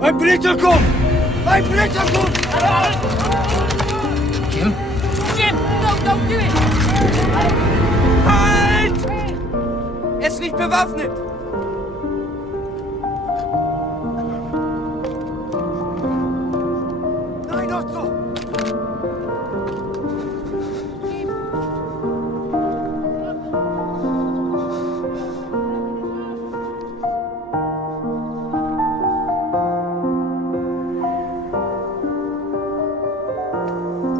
Ein Politikum! Ein Politikum! Jim? Jim, don't do it! Halt! Er ist nicht bewaffnet! Nein, Otto!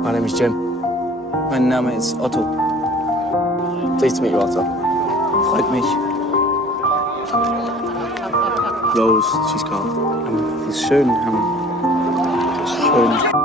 My name is Jim. Mein Name ist Otto. Pleased to meet you, Otto. Freut mich. Rose, she's called. Ist schön. Schön.